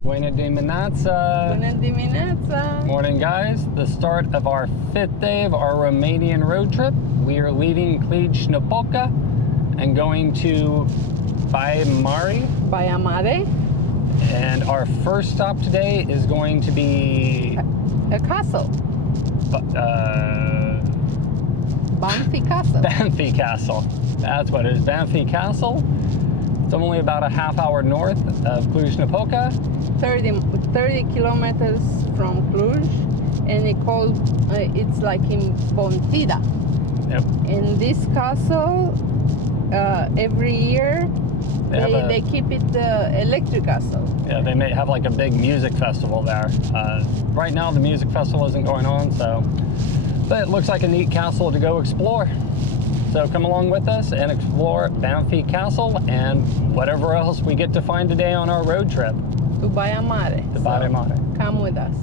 Buena diminatsa. Bună dimineața! Morning, guys. The start of our 5th day of our Romanian road trip. We are leaving Cluj-Napoca and going to Baia Mare, And our first stop today is going to be a castle, Banfi Castle. Banfi Castle. That's what it is, Banfi Castle. It's only about a half hour north of Cluj-Napoca. 30 kilometers from Cluj, and it's like in Pontida. Yep. In this castle, every year they keep it electric castle. Yeah, they may have like a big music festival there. Right now the music festival isn't going on, but it looks like a neat castle to go explore. So come along with us and explore Banfi Castle and whatever else we get to find today on our road trip. To Baia Mare. To Baia Mare. Come with us.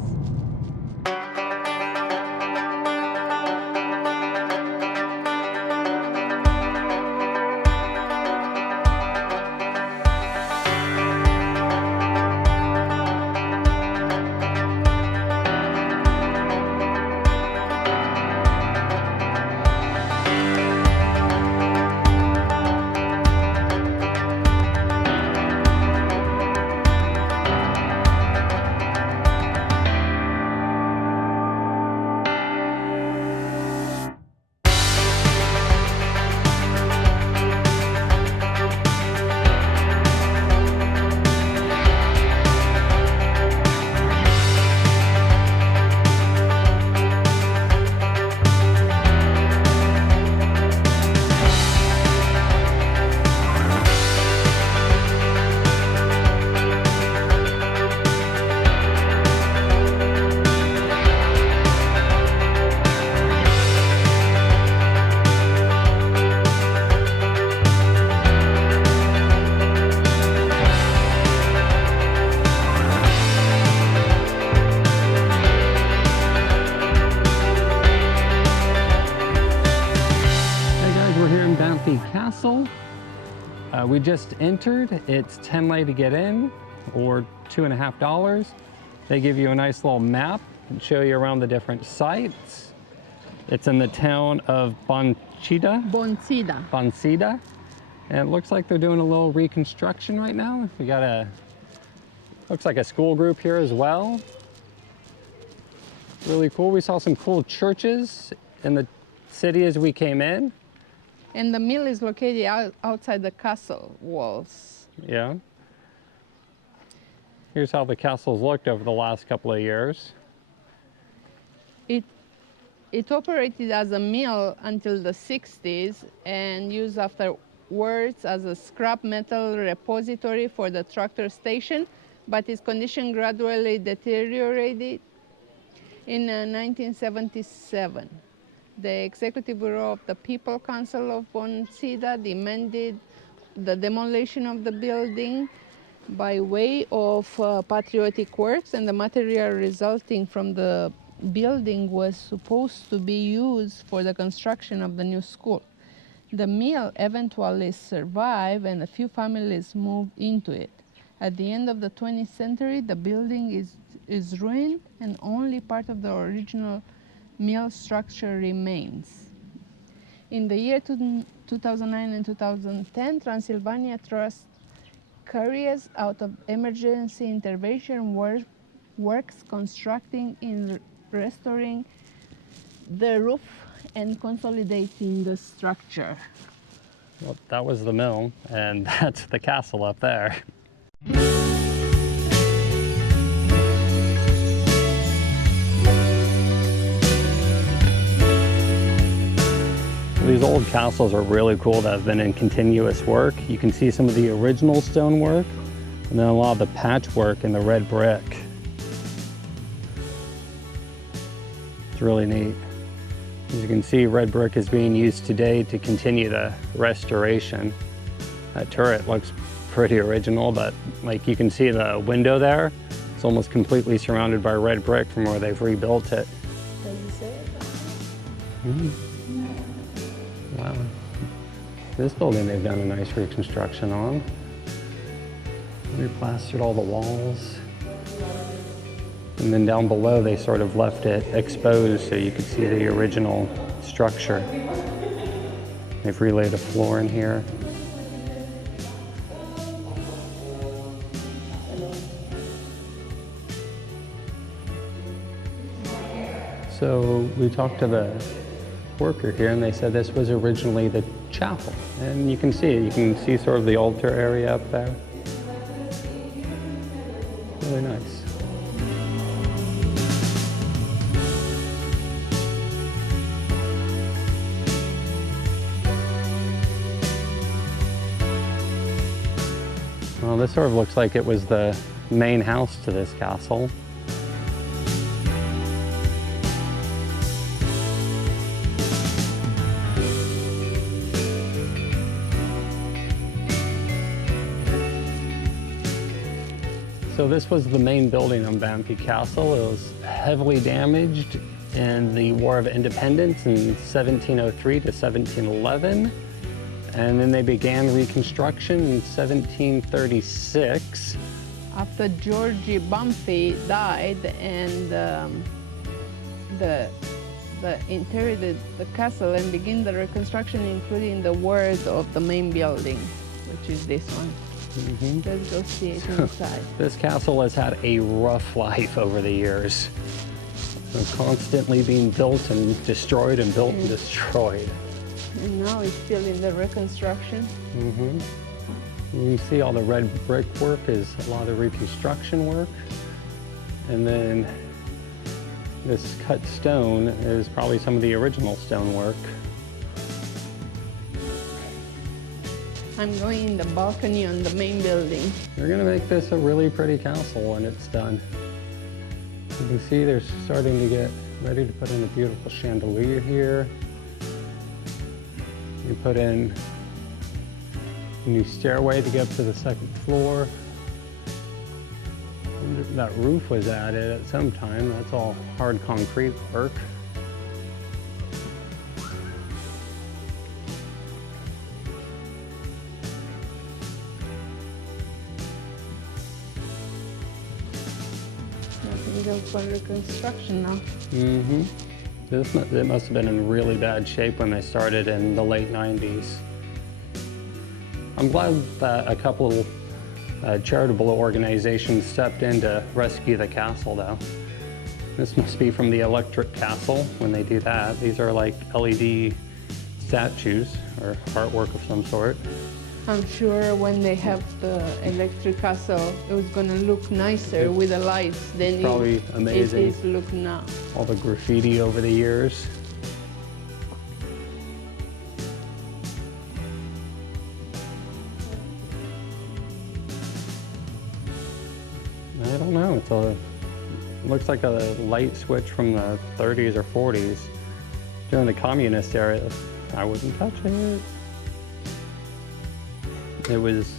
Castle. We just entered. It's 10 lei to get in, or $2.50. They give you a nice little map and show you around the different sites. It's in the town of Boncida. And it looks like they're doing a little reconstruction right now. We got looks like a school group here as well. Really cool. We saw some cool churches in the city as we came in. And the mill is located outside the castle walls. Yeah. Here's how the castle's looked over the last couple of years. It operated as a mill until the 60s and used afterwards as a scrap metal repository for the tractor station, but its condition gradually deteriorated in 1977. The Executive Bureau of the People Council of Boncida demanded the demolition of the building by way of patriotic works, and the material resulting from the building was supposed to be used for the construction of the new school. The mill eventually survived and a few families moved into it. At the end of the 20th century, the building is ruined and only part of the original mill structure remains. In the year 2009 and 2010, Transylvania thrust carriers out of emergency intervention works constructing and restoring the roof and consolidating the structure. Well, that was the mill, and that's the castle up there. These old castles are really cool that have been in continuous work. You can see some of the original stonework and then a lot of the patchwork in the red brick. It's really neat. As you can see, red brick is being used today to continue the restoration. That turret looks pretty original, but like you can see the window there, it's almost completely surrounded by red brick from where they've rebuilt it. Does it say it? Mm-hmm. Wow. This building they've done a nice reconstruction on. Replastered all the walls. And then down below, they sort of left it exposed so you could see the original structure. They've relaid a floor in here. So we talked to the worker here, and they said this was originally the chapel. And you can see it. You can see sort of the altar area up there. Really nice. Well, this sort of looks like it was the main house to this castle. So this was the main building on Banffy Castle. It was heavily damaged in the War of Independence in 1703 to 1711. And then they began reconstruction in 1736. After George Banffy died and the inherited the castle and began the reconstruction, including the wards of the main building, which is this one. Mm-hmm. Let's go see it inside. This castle has had a rough life over the years. It's constantly being built and destroyed and built and destroyed. And now it's still in the reconstruction. Mm-hmm. You see all the red brick work is a lot of reconstruction work. And then this cut stone is probably some of the original stonework. I'm going in the balcony on the main building. They're gonna make this a really pretty castle when it's done. You can see they're starting to get ready to put in a beautiful chandelier here. You put in a new stairway to get up to the second floor. I wonder if that roof was added at some time. That's all hard concrete work. Nothing else for reconstruction now. Mm-hmm. It must have been in really bad shape when they started in the late 90s. I'm glad that a couple charitable organizations stepped in to rescue the castle, though. This must be from the electric castle when they do that. These are like LED statues or artwork of some sort. I'm sure when they have the electric castle, it was gonna look nicer with the lights than Probably amazing. it is look now. All the graffiti over the years. I don't know. It looks like a light switch from the 30s or 40s. During the communist era, I wouldn't touch it. It was...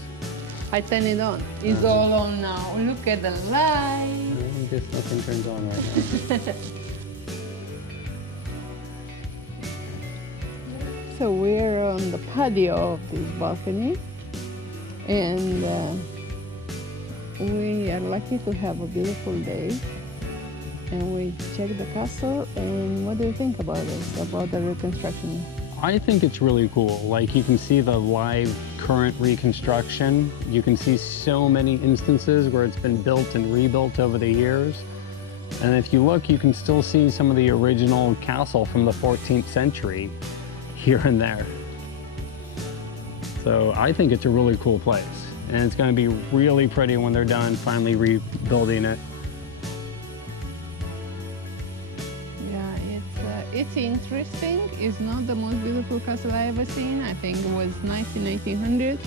I turn it on. It's all on now. Look at the light. I guess nothing turns on right now. So we're on the patio of this balcony, and we are lucky to have a beautiful day. And we check the castle. And what do you think about it, about the reconstruction? I think it's really cool. Like, you can see the live current reconstruction. You can see so many instances where it's been built and rebuilt over the years. And if you look, you can still see some of the original castle from the 14th century here and there. So I think it's a really cool place. And it's going to be really pretty when they're done finally rebuilding it. It's interesting. It's not the most beautiful castle I ever seen. I think it was nice in 1800.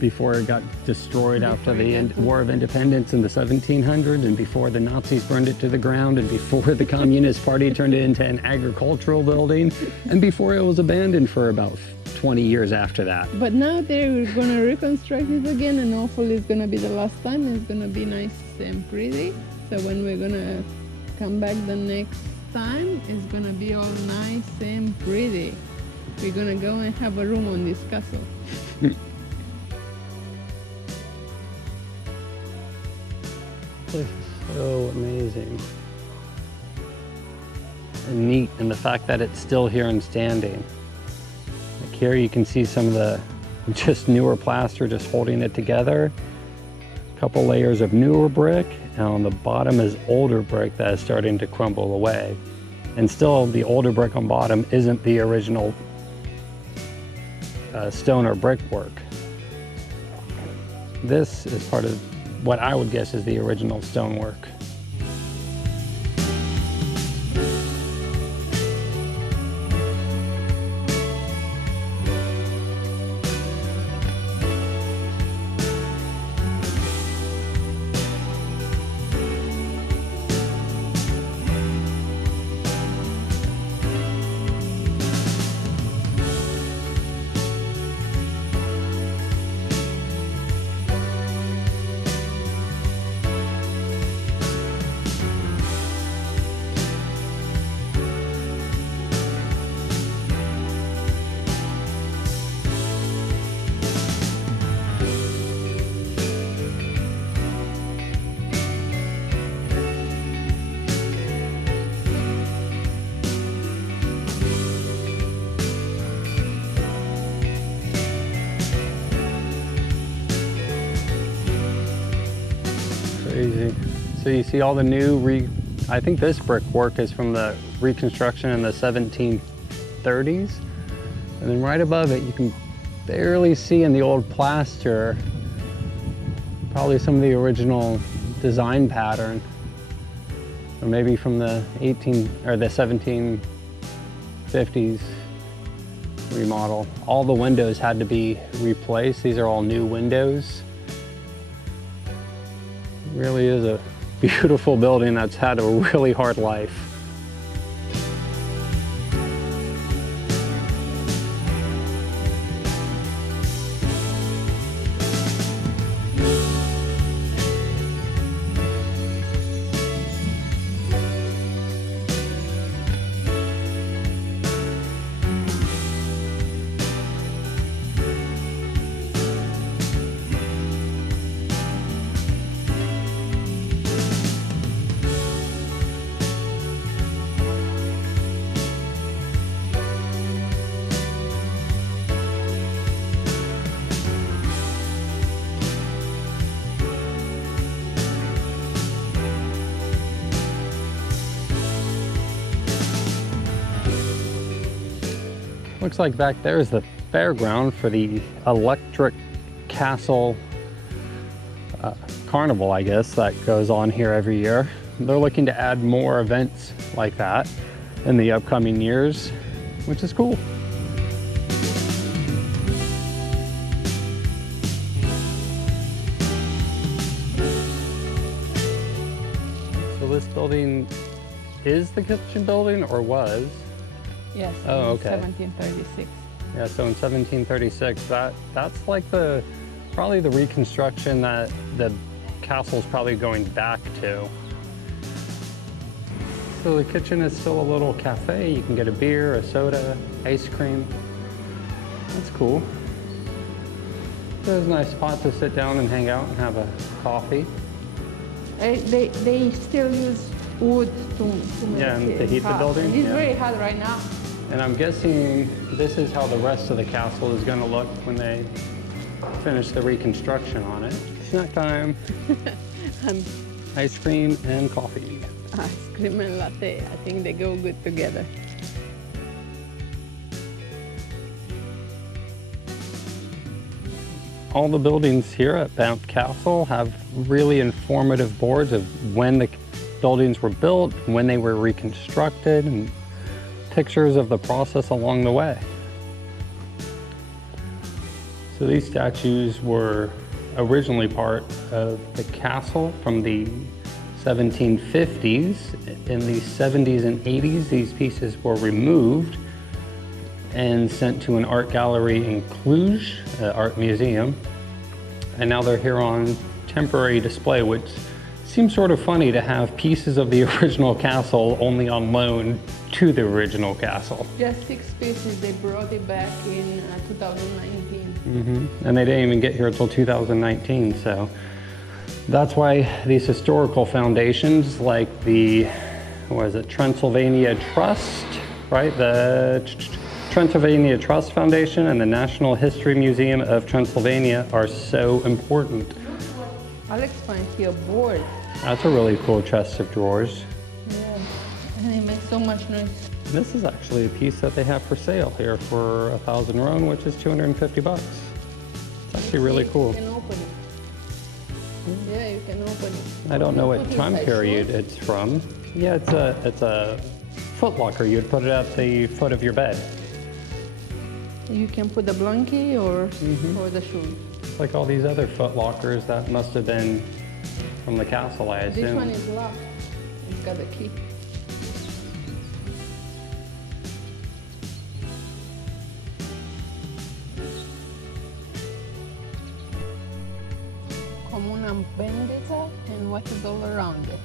Before it got destroyed after the War of Independence in the 1700s, and before the Nazis burned it to the ground, and before the Communist Party turned it into an agricultural building, and before it was abandoned for about 20 years after that. But now they're gonna reconstruct it again, and hopefully it's gonna be the last time. It's gonna be nice and pretty. So when we're gonna come back the next time, it's gonna be all nice and pretty. We're gonna go and have a room on this castle. This is so amazing. And neat in the fact that it's still here and standing. Like here you can see some of the just newer plaster just holding it together. A couple layers of newer brick, and on the bottom is older brick that is starting to crumble away. And still the older brick on bottom isn't the original stone or brickwork. This is part of what I would guess is the original stonework. Crazy. So you see all the new I think this brickwork is from the reconstruction in the 1730s. And then right above it, you can barely see in the old plaster, probably some of the original design pattern, or maybe from the 1750s remodel. All the windows had to be replaced. These are all new windows. Really is a beautiful building that's had a really hard life. Looks like back there is the fairground for the electric castle carnival, I guess, that goes on here every year. They're looking to add more events like that in the upcoming years, which is cool. So this building is the kitchen building, or was? Yes, Oh, in okay. 1736. Yeah, so in 1736, that's like probably the reconstruction that the castle's probably going back to. So the kitchen is still a little cafe. You can get a beer, a soda, ice cream. That's cool. There's a nice spot to sit down and hang out and have a coffee. They still use wood to make Yeah, and to it heat the hot. building, And it's yeah. very hot right now. And I'm guessing this is how the rest of the castle is going to look when they finish the reconstruction on it. Snack time. Ice cream and coffee. Ice cream and latte, I think they go good together. All the buildings here at Banff Castle have really informative boards of when the buildings were built, when they were reconstructed, and pictures of the process along the way. So these statues were originally part of the castle from the 1750s. In the 70s and 80s, these pieces were removed and sent to an art gallery in Cluj, art museum. And now they're here on temporary display, which seems sort of funny to have pieces of the original castle only on loan to the original castle. Just 6 pieces, they brought it back in 2019. And they didn't even get here until 2019, so That's why these historical foundations like the, what is it, Transylvania Trust, right? The Transylvania Trust Foundation and the National History Museum of Transylvania are so important. Alex finds here a board. That's a really cool chest of drawers. Yeah, and it makes so much noise. This is actually a piece that they have for sale here for 1,000 ron, which is 250 bucks. It's actually really cool. You can open it. Yeah, you can open it. I don't know what time period it's from. Yeah, it's a foot locker. You'd put it at the foot of your bed. You can put the blankie or the shoe. Like all these other foot lockers that must have been from the castle, I assume. This one is locked. It's got a key. Como una vendetta and what is all around it.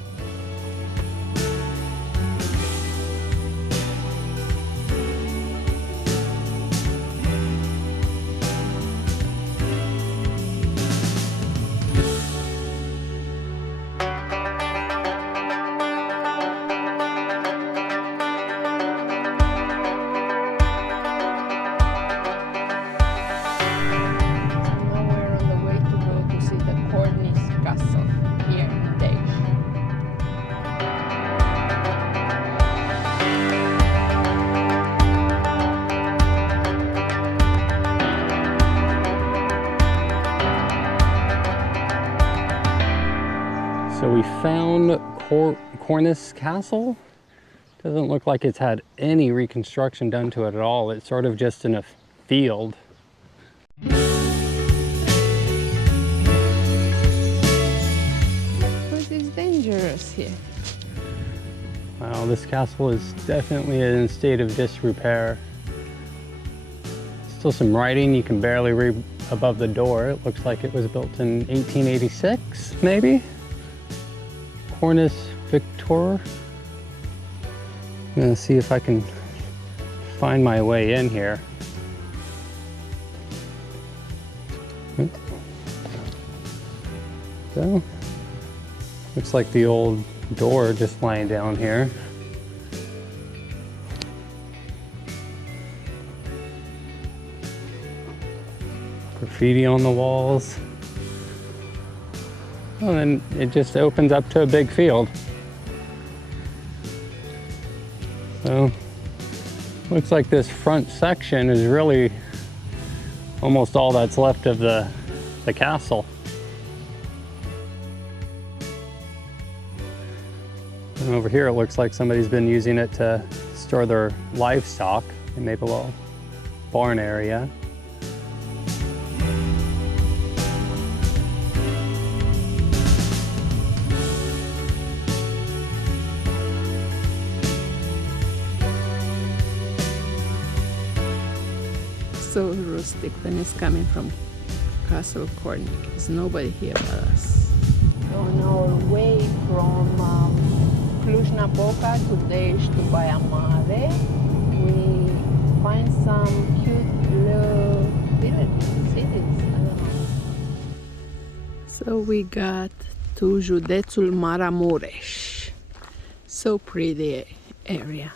So we found Cornice Castle. Doesn't look like it's had any reconstruction done to it at all. It's sort of just in a field. But it's dangerous here. Wow, this castle is definitely in a state of disrepair. Still some writing you can barely read above the door. It looks like it was built in 1886, maybe? Cornice Victor. I'm gonna see if I can find my way in here. So, looks like the old door just lying down here. Graffiti on the walls. Oh, and it just opens up to a big field. So, looks like this front section is really almost all that's left of the castle. And over here it looks like somebody's been using it to store their livestock and maybe a little barn area. So rustic when it's coming from Castle Cornic. There's nobody here but us. On our way from Cluj-Napoca to Dej to Baia Mare, we find some cute little cities. I don't know. So we got to Județul Maramureș. So pretty area.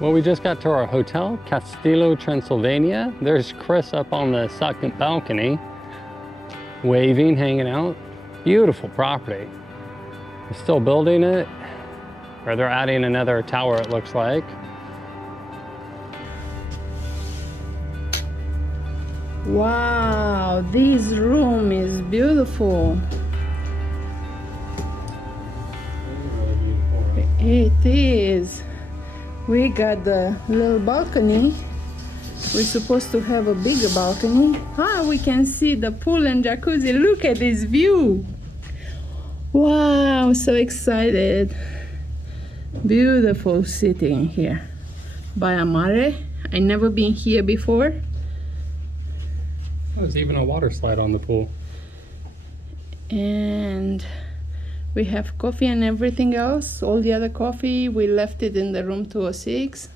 Well, we just got to our hotel, Castillo, Transylvania. There's Chris up on the second balcony, waving, hanging out. Beautiful property. They're still building it, or they're adding another tower, it looks like. Wow, this room is beautiful. It is. We got the little balcony. We're supposed to have a bigger balcony. We can see the pool and jacuzzi. Look at this view. Wow, so excited. Beautiful sitting here. By Mare. I never been here before. Oh, there's even a water slide on the pool. And we have coffee and everything else. All the other coffee, we left it in the room 206.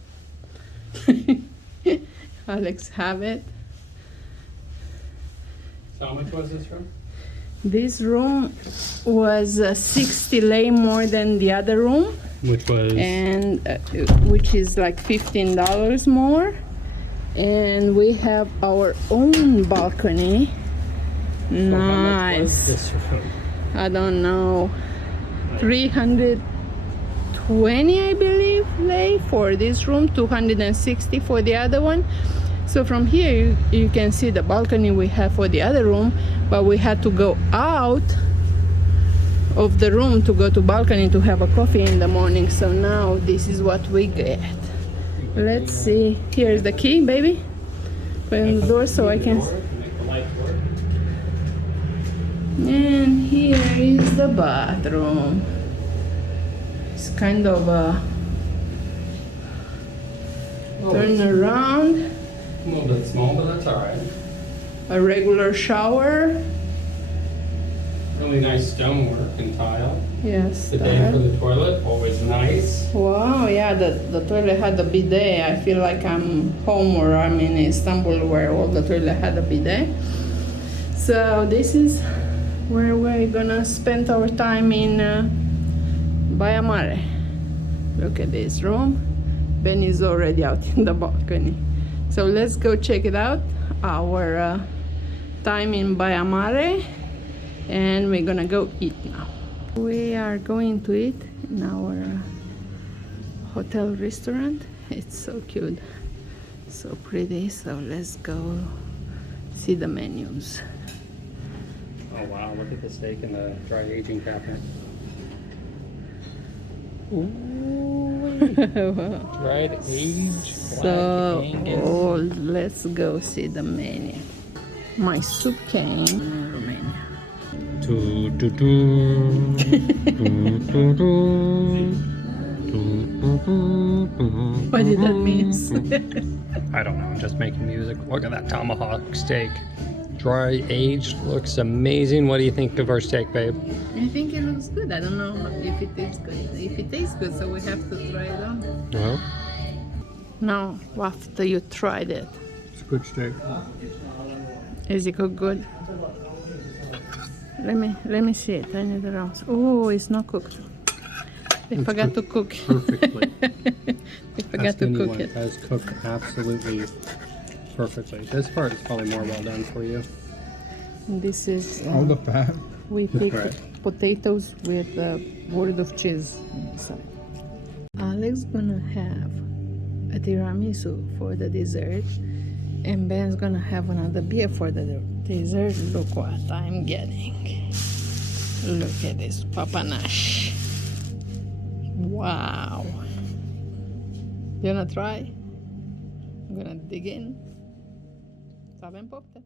Alex have it. So how much was this room? This room was 60 lei more than the other room. Which was? And which is like $15 more. And we have our own balcony. So how much was Nice. this room? I don't know. 320, I believe, lei for this room, 260 for the other one. So from here you can see the balcony we have for the other room, but we had to go out of the room to go to balcony to have a coffee in the morning. So now this is what we get. Let's see. Here's the key, baby. Open the door so I can. And here is the bathroom. It's kind of a turn around. A little bit small, but that's all right. A regular shower. Really nice stonework and tile. Yes. The bed for the toilet, always nice. Wow, yeah, the toilet had a bidet. I feel like I'm home or I'm in Istanbul where all the toilet had a bidet. So this is where we're gonna spend our time in Baia Mare. Look at this room. Ben is already out in the balcony. So let's go check it out. Our time in Baia Mare. And we're gonna go eat now. We are going to eat in our hotel restaurant. It's so cute, so pretty. So let's go see the menus. Oh wow, look at the steak in the dry aging cabinet. Ooh, dried aged So black Angus. let's go see the menu. My soup came in Romania. What did that mean? I don't know, I'm just making music. Look at that tomahawk steak. Dry aged, looks amazing. What do you think of our steak, babe? I think it looks good. I don't know if it tastes good. If it tastes good, so we have to try it on. Well, Now, after you tried it, it's a good steak. is it cooked good? Let me see it. I need around. Oh, it's not cooked. They forgot to cook. Perfectly. They forgot to cook it. It has cooked absolutely perfectly. This part is probably more well done for you. This is All the fat. we pick Right. potatoes with a word of cheese inside. Alex gonna have a tiramisu for the dessert, and Ben's gonna have another beer for the dessert. Look what I'm getting. Look at this papanache. Wow. You wanna try? I'm gonna dig in. Så har vi en pop där.